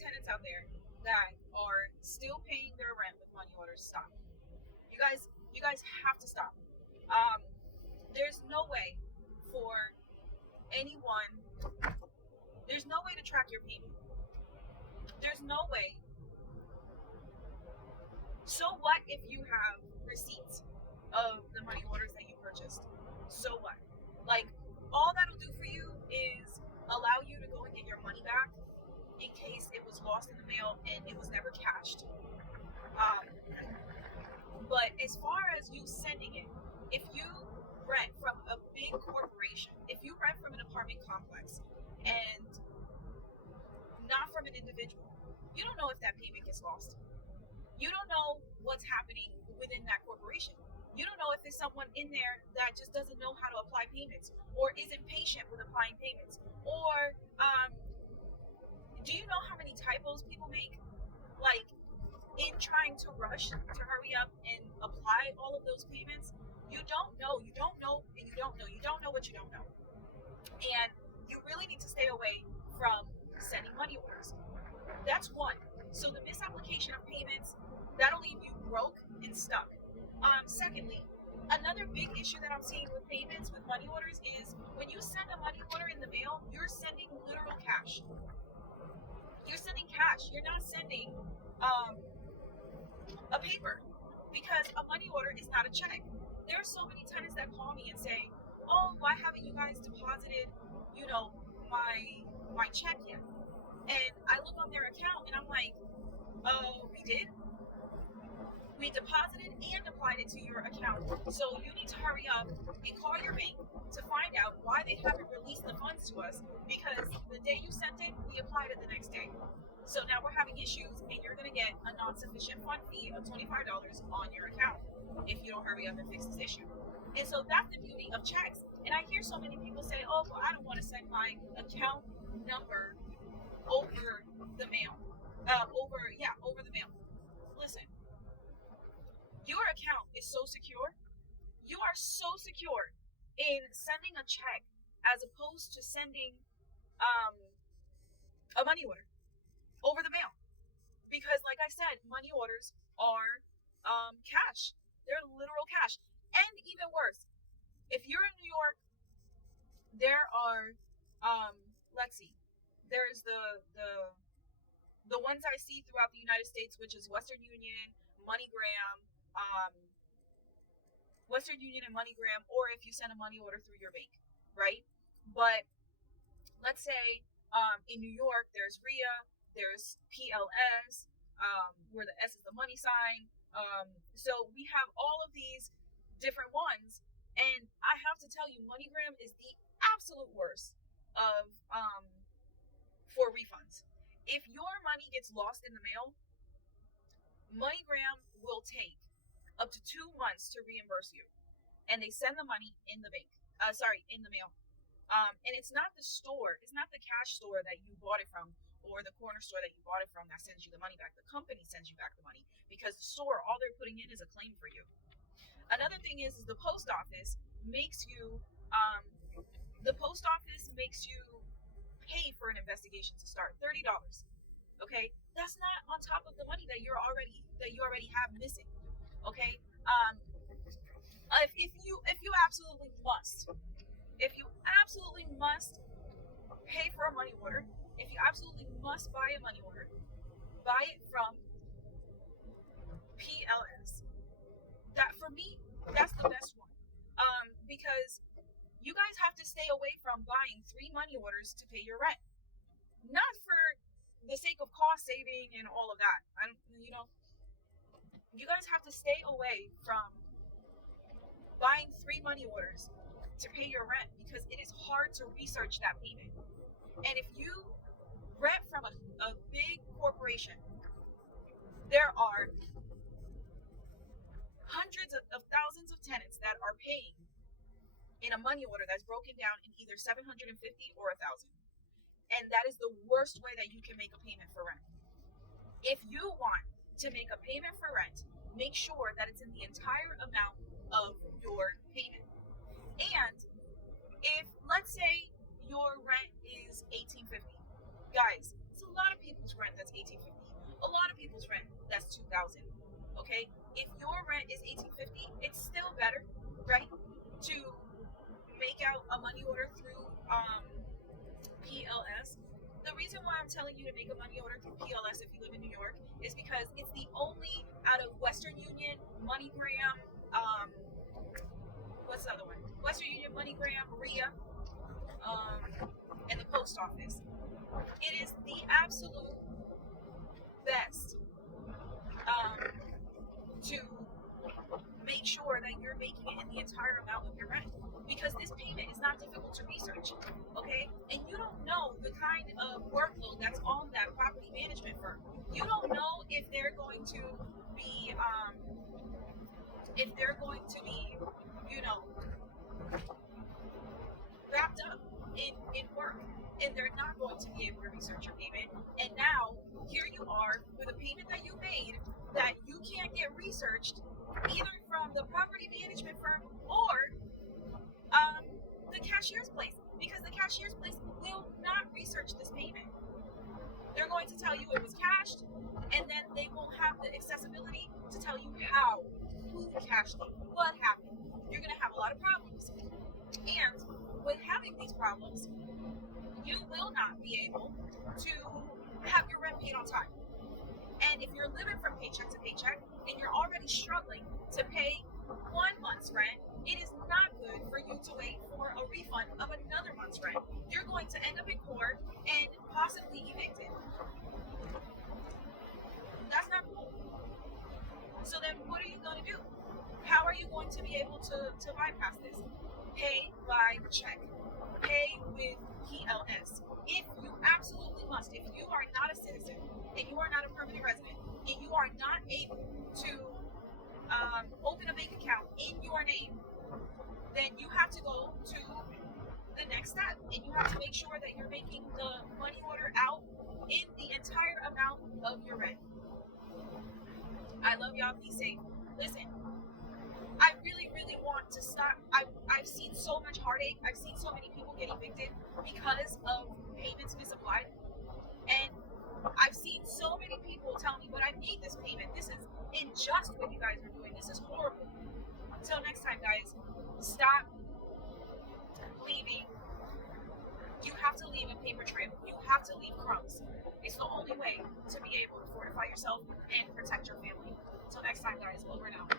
tenants out there that are still paying their rent with money orders, stop. You guys have to stop. There's no way for anyone. There's no way to track your payment. There's no way. So what if you have receipts of the money orders that you purchased? So what? Like, all that'll do for you is allow you to go and get your money back in case it was lost in the mail and it was never cashed. But as far as you sending it, if you rent from a big corporation, if you rent from an apartment complex and not from an individual, you don't know if that payment gets lost. You don't know what's happening within that corporation. You don't know if there's someone in there that just doesn't know how to apply payments or isn't patient with applying payments. Or do you know how many typos people make? Like, in trying to rush to hurry up and apply all of those payments, you don't know, and you don't know what you don't know. And you really need to stay away from sending money orders. That's one. So the misapplication of payments, that'll leave you broke and stuck. Secondly, another big issue that I'm seeing with payments with money orders is when you send a money order in the mail, you're sending literal cash. You're sending cash. You're not sending a paper, because a money order is not a check. There are so many tenants that call me and say, "Oh, why haven't you guys deposited, my check yet?" And I look on their account and I'm like, we did. We deposited and applied it to your account. So you need to hurry up and call your bank to find out why they haven't released the funds to us, because the day you sent it, we applied it the next day. So now we're having issues, and you're going to get a non-sufficient fund fee of $25 on your account if you don't hurry up and fix this issue. And so that's the beauty of checks. And I hear so many people say, "Oh, well, I don't want to send my account number over the mail." Over the mail. Listen, your account is so secure. You are so secure in sending a check as opposed to sending a money order over the mail. Because, like I said, money orders are cash. They're literal cash. And even worse, if you're in New York, there are, let's see, there's the ones I see throughout the United States, which is Western Union, MoneyGram, or if you send a money order through your bank, right? But let's say in New York, there's RIA, there's PLS, where the S is the money sign. So we have all of these different ones, and I have to tell you, MoneyGram is the absolute worst of for refunds. If your money gets lost in the mail, MoneyGram will take up to 2 months to reimburse you, and they send the money in the in the mail. And it's not the store, it's not the cash store that you bought it from, or the corner store that you bought it from that sends you the money back. The company sends you back the money, because the store, all they're putting in is a claim for you. Another thing is the post office makes you pay for an investigation to start, $30. Okay, that's not on top of the money that you already have missing. Okay, if you absolutely must pay for a money order, if you absolutely must buy a money order, buy it from PLS. That, for me, that's the best one, because you guys have to stay away from buying 3 money orders to pay your rent. Not for the sake of cost saving and all of that. You guys have to stay away from buying 3 money orders to pay your rent, because it is hard to research that payment. And if you rent from a big corporation, there are hundreds of thousands of tenants that are paying in a money order that's broken down in either $750 or $1,000. And that is the worst way that you can make a payment for rent. If you want to make a payment for rent, make sure that it's in the entire amount of your payment. And if, let's say, your rent is $1,850, guys, it's a lot of people people's rent that's $1,850. A lot of people's rent that's $2,000. Okay, if your rent is $1,850, it's still better, right, to make out a money order through PLS. The reason why I'm telling you to make a money order through PLS if you live in New York is because it's the only out of Western Union, MoneyGram, what's the other one? Western Union, MoneyGram, RIA, and the post office. It is the absolute best to make sure that you're making it in the entire amount of your rent, because this payment is not difficult to research, okay? And you don't know the kind of workload that's on that property management firm. You don't know if they're going to be, you know, wrapped up in work, and they're not going to be able to research your payment. And now here you are with a payment that you made that you can't get researched either from the property management firm or the cashier's place, because the cashier's place will not research this payment. They're going to tell you it was cashed, and then they won't have the accessibility to tell you how, who cashed it, what happened. You're going to have a lot of problems. And with having these problems, you will not be able to have your rent paid on time. And if you're living from paycheck to paycheck and you're already struggling to pay 1 month's rent, it is not good for you to wait for a refund of another month's rent. You're going to end up in court and possibly evicted. That's not cool. So then what are you going to do? How are you going to be able to bypass this? Pay by check. Pay with PLS. If you absolutely must, if you are not a citizen and you are not a permanent resident and you are not able to open a bank account in your name, then you have to go to the next step and you have to make sure that you're making the money order out in the entire amount of your rent. I love y'all. Be safe. Listen, I really, really want to stop. I've seen so much heartache. I've seen so many people get evicted because of payments misapplied. And I've seen so many people tell me, but I made this payment. This is unjust what you guys are doing. This is horrible. Until next time, guys, stop leaving. You have to leave a paper trail. You have to leave crumbs. It's the only way to be able to fortify yourself and protect your family. Until next time, guys, over and out.